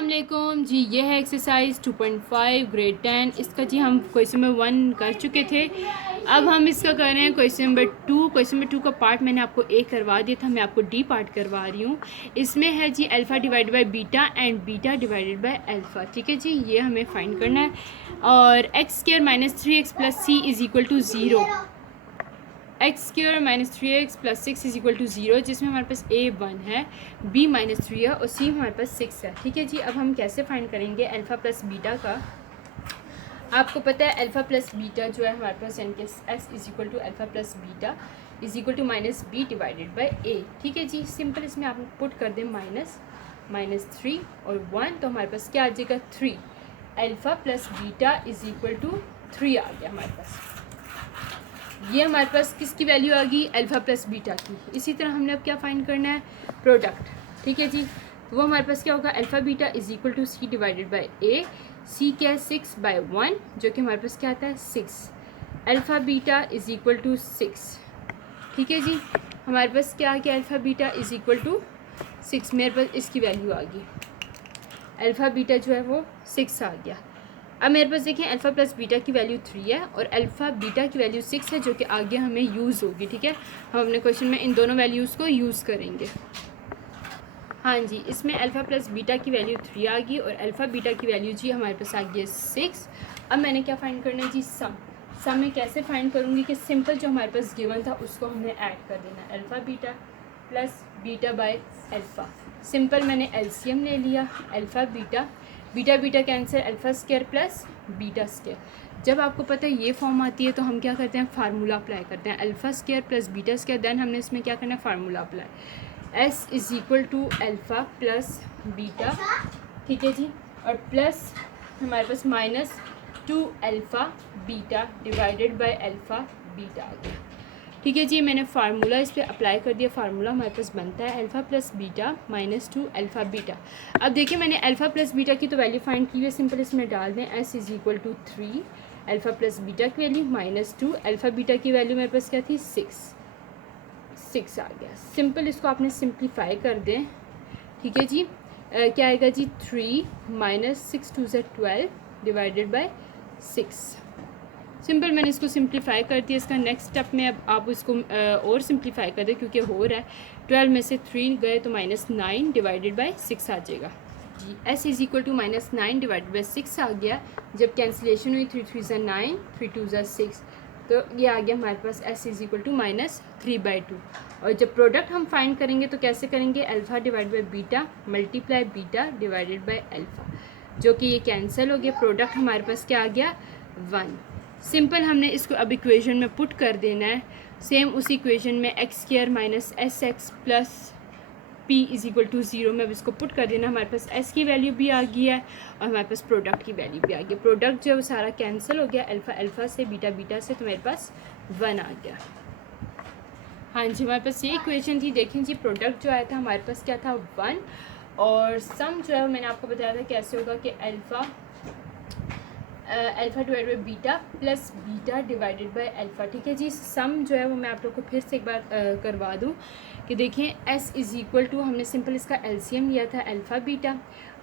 अस्सलाम वालेकुम जी। ये है एक्सरसाइज 2.5 ग्रेड 10। इसका जी हम क्वेश्चन नंबर 1 कर चुके थे। अब हम इसका कर रहे हैं क्वेश्चन नंबर 2। क्वेश्चन नंबर 2 का पार्ट मैंने आपको ए करवा दिया था, मैं आपको डी पार्ट करवा रही हूँ। इसमें है जी alpha divided by beta and beta divided by alpha. ठीक है जी, ये हमें फाइंड करना है। और X square minus 3x plus C is equal to 0, X square minus 3x plus 6 is equal to 0, जिसमें हमारे पास a 1 है, b माइनस 3 है और c हमारे पास 6 है। ठीक है जी, अब हम कैसे फाइंड करेंगे अल्फ़ा प्लस बीटा का। आपको पता है अल्फ़ा प्लस बीटा जो है हमारे पास यानी कि s is equal to alpha plus beta is equal to minus b divided by a। ठीक है जी, सिंपल इसमें आप पुट कर दें माइनस 3 और 1, तो हमारे पास क्या आ जाएगा 3। Alpha plus beta is equal to 3 आ गया हमारे पास। ये हमारे पास किसकी वैल्यू आ गई, अल्फ़ा प्लस बीटा की। इसी तरह हमने अब क्या फाइंड करना है, प्रोडक्ट। ठीक है जी, तो वो हमारे पास क्या होगा, alpha beta is equal to C divided by A. C क्या है 6 बाई 1, जो कि हमारे पास क्या आता है 6। Alpha beta is equal to 6। ठीक है जी, हमारे पास क्या आ गया, alpha beta is equal to 6। मेरे पास इसकी वैल्यू आ गई, अल्फ़ा बीटा जो है वो 6 आ गया। अब मेरे पास देखें अल्फ़ा प्लस बीटा की वैल्यू 3 है और अल्फ़ा बीटा की वैल्यू 6 है, जो कि आगे हमें यूज़ होगी। ठीक है, हम अपने क्वेश्चन में इन दोनों वैल्यूज़ को यूज़ करेंगे। हाँ जी, इसमें अल्फ़ा प्लस बीटा की वैल्यू 3 आ गई और अल्फ़ा बीटा की वैल्यू जी हमारे पास आ गई है 6। अब मैंने क्या फ़ाइंड करना है जी, सम में कैसे फ़ाइंड करूँगी कि सिंपल जो हमारे पास गिवन था उसको हमने ऐड कर देना है, alpha beta plus beta by alpha. Simple मैंने एलसीएम ले लिया, alpha beta beta beta cancel, alpha square plus beta square. जब आपको पता है ये फॉर्म आती है तो हम क्या करते हैं, फार्मूला अप्लाई करते हैं, alpha square plus beta square. Then हमने इसमें क्या करना है, formula apply, S is equal to alpha plus beta. ठीक है जी, और प्लस हमारे पास minus 2 alpha beta divided by alpha beta आ गया। ठीक है जी, मैंने फार्मूला इस पर अप्लाई कर दिया। फार्मूला हमारे पास बनता है alpha plus beta minus 2 alpha beta. अब देखिए मैंने अल्फ़ा प्लस बीटा की तो वैल्यू फाइंड की है, सिंपल इसमें डाल दें s is equal to 3 alpha plus beta की वैल्यू माइनस 2 अल्फ़ा बीटा की वैल्यू मेरे पास क्या थी 6 आ गया। सिंपल इसको आपने सिंप्लीफाई कर दें। ठीक है जी, क्या आएगा जी 3 माइनस 6 2 ज़ 12 डिवाइडेड बाई 6। सिंपल मैंने इसको सिंप्लीफाई कर दिया। इसका नेक्स्ट स्टेप में अब आप इसको और सिंप्लीफाई कर दें, क्योंकि हो रहा है 12 में से 3 गए तो -9 डिवाइडेड बाई 6 आ जाएगा जी। S is equal to -9 divided by 6 आ गया। जब कैंसिलेशन हुई 3 3 ज़ा 9 3 2 ज़ा 6, तो ये आ गया हमारे पास एस इज़ इक्वल टू -3/2। और जब प्रोडक्ट हम फाइंड करेंगे तो कैसे करेंगे, alpha divide by beta multiply beta divided by alpha, जो कि ये कैंसिल हो गया। प्रोडक्ट हमारे पास क्या आ गया 1। सिंपल हमने इसको अब इक्वेशन में पुट कर देना है। सेम उसी इक्वेशन में x square minus s x plus p is equal to 0 में अब इसको पुट कर देना। हमारे पास एस की वैल्यू भी आ गई है और हमारे पास प्रोडक्ट की वैल्यू भी आ गई। प्रोडक्ट जो है वो सारा कैंसिल हो गया, अल्फ़ा अल्फ़ा से बीटा बीटा से, तो मेरे पास 1 आ गया। हाँ जी, हमारे पास ये इक्वेशन थी। देखें जी, प्रोडक्ट जो आया था हमारे पास क्या था 1, और सम जो है मैंने आपको बताया था कैसे होगा कि alpha divide by beta plus beta divided by alpha. ठीक है जी, सम जो है वो मैं आप लोग को फिर से एक बार करवा दूँ कि देखें एस इज़ इक्वल टू, हमने सिंपल इसका एलसीएम लिया था alpha beta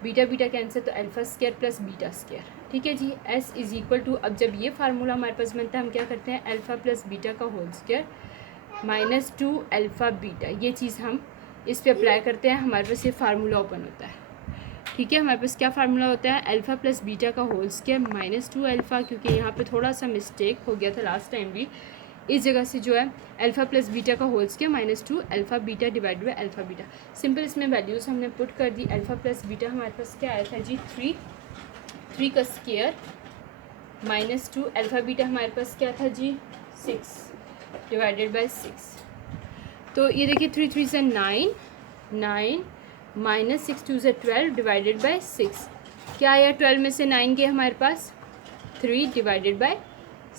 beta beta cancel, तो alpha square plus beta square. ठीक है जी, एस इज़ इक्वल टू, अब जब ये फार्मूला हमारे पास बनता है हम क्या करते हैं, अल्फ़ा प्लस बीटा का whole square minus 2 alpha beta, ये चीज़ हम इस पर अप्लाई करते हैं, हमारे पास ये फार्मूला ओपन होता है। ठीक है, हमारे पास क्या फार्मूला होता है, अल्फ़ा प्लस बीटा का होल स्क्वायर माइनस 2 अल्फ़ा, क्योंकि यहाँ पे थोड़ा सा मिस्टेक हो गया था लास्ट टाइम भी, इस जगह से जो है अल्फ़ा प्लस बीटा का whole square minus 2 alpha beta divide by alpha beta. Simple इसमें वैल्यूज़ हमने पुट कर दी। अल्फ़ा प्लस बीटा हमारे पास क्या आया था जी 3 का स्क्वायर माइनस 2 अल्फ़ा बीटा हमारे पास क्या था जी 6 डिवाइडेड बाई 6। तो ये देखिए 3 3 से 9 माइनस 6 2 से 12 डिवाइडेड बाई 6। क्या आया 12 में से 9 गए हमारे पास 3 डिवाइडेड बाई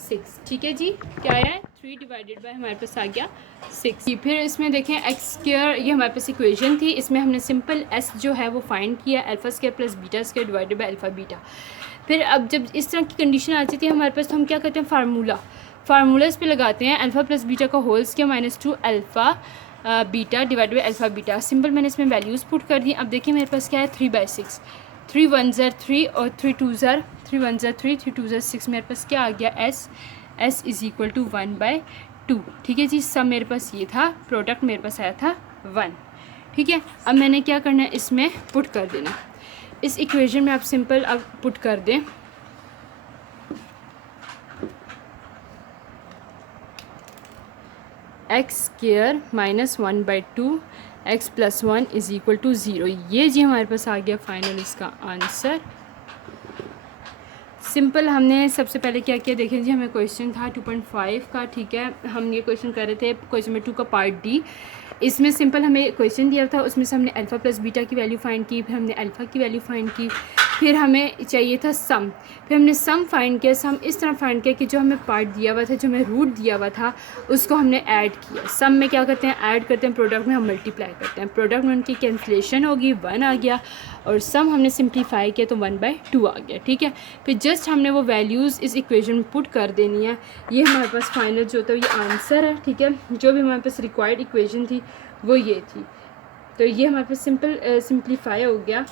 6। ठीक है जी, क्या आया है 3 डिवाइडेड बाई हमारे पास आ गया 6। फिर इसमें देखें एक्स स्क्वायर, ये हमारे पास इक्वेशन थी, इसमें हमने सिंपल एस जो है वो फाइंड किया, alpha square plus beta square divided by alpha beta. फिर अब जब इस तरह की कंडीशन आ जाती है हमारे पास, तो हम क्या करते हैं, फार्मूला इस पर लगाते हैं, अल्फ़ा प्लस बीटा का whole square minus 2 alpha beta divide by alpha beta. Simple मैंने इसमें वैल्यूज़ पुट कर दी। अब देखिए मेरे पास क्या है 3/6, 3 1 ज़र 3 और 3 2 ज़र 3 1 ज़र 3 3 2 ज़र 6, मेरे पास क्या आ गया एस इज़ इक्वल टू 1/2। ठीक है जी, सब मेरे पास ये था, प्रोडक्ट मेरे पास आया था 1। ठीक है, अब मैंने क्या करना है, इसमें पुट कर देना। इस इक्वेशन में आप सिंपल अब पुट कर दें, x square minus 1/2 x plus 1 is equal to 0। ये जी हमारे पास आ गया फाइनल इसका आंसर। सिंपल हमने सबसे पहले क्या किया, देखें जी, हमें क्वेश्चन था 2.5 का। ठीक है, हम ये क्वेश्चन कर रहे थे क्वेश्चन में 2 का पार्ट डी। इसमें सिंपल हमें क्वेश्चन दिया था, उसमें से हमने अल्फ़ा प्लस बीटा की वैल्यू फाइंड की, फिर हमने अल्फ़ा की वैल्यू फाइंड की, फिर हमें चाहिए था सम, फिर हमने सम फाइंड किया। सम इस तरह फाइंड किया कि जो हमें पार्ट दिया हुआ था, जो हमें रूट दिया हुआ था, उसको हमने ऐड किया। सम में क्या करते हैं, ऐड करते हैं, प्रोडक्ट में हम मल्टीप्लाई करते हैं। प्रोडक्ट में उनकी कैंसिलेशन होगी, 1 आ गया, और सम हमने सिंप्लीफाई किया तो 1/2 आ गया। ठीक है, फिर जस्ट हमने वो वैल्यूज़ इस इक्वेशन में पुट कर देनी है। ये हमारे पास फाइनल जो होता है ये आंसर है। ठीक है, जो भी हमारे पास रिक्वायर्ड इक्वेशन थी वो ये थी। तो ये हमारे पास सिंपल सिंप्लीफाई हो गया,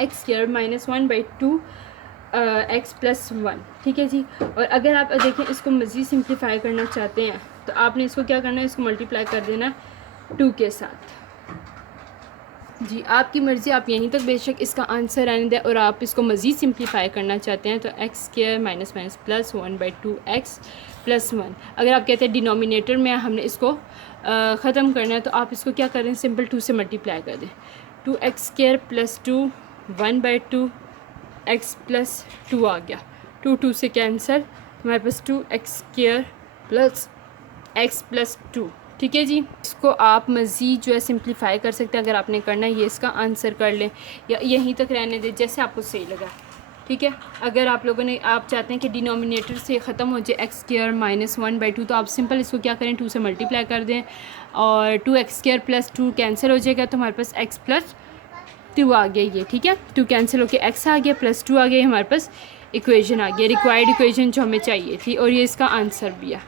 x square minus 1/2 x plus 1। ठीक है जी, और अगर आप देखें इसको मज़ीद सिंप्लीफाई करना चाहते हैं तो आपने इसको क्या करना है, इसको मल्टीप्लाई कर देना 2 के साथ। जी, आपकी मर्ज़ी, आप यहीं तक बेशक इसका आंसर आने दें, और आप इसको मज़ीद सिंप्लीफाई करना चाहते हैं तो x square minus minus plus 1/2 x plus 1। अगर आप कहते हैं डिनोमिनेटर में हमने इसको ख़त्म करना है तो आप इसको क्या करें, सिंपल 2 से मल्टीप्लाई कर दें। 2 x square plus 2 1/2 x plus 2 आ गया। 2 2 से कैंसिल, हमारे पास 2 x square plus x plus 2। ठीक है जी, इसको आप मज़ीद जो है सिंप्लीफाई कर सकते हैं अगर आपने करना है। ये इसका आंसर कर लें या यहीं तक रहने दें, जैसे आपको सही लगा। ठीक है, अगर आप लोगों ने, आप चाहते हैं कि डिनोमिनेटर से ख़त्म हो जाए एक्स स्क्वायर माइनस 1/2, तो आप सिंपल इसको क्या करें, 2 से मल्टीप्लाई कर दें, और 2 एक्स स्क्वायर प्लस 2 कैंसिल हो जाएगा, तो हमारे पास एक्स प्लस 2 आ गया। ये ठीक है, 2 कैंसिल होकर एक्स आ गया, प्लस 2 आ गया, हमारे पास इक्वेशन आ गया, रिक्वायर्ड इक्वेशन जो हमें चाहिए थी, और ये इसका आंसर भी है।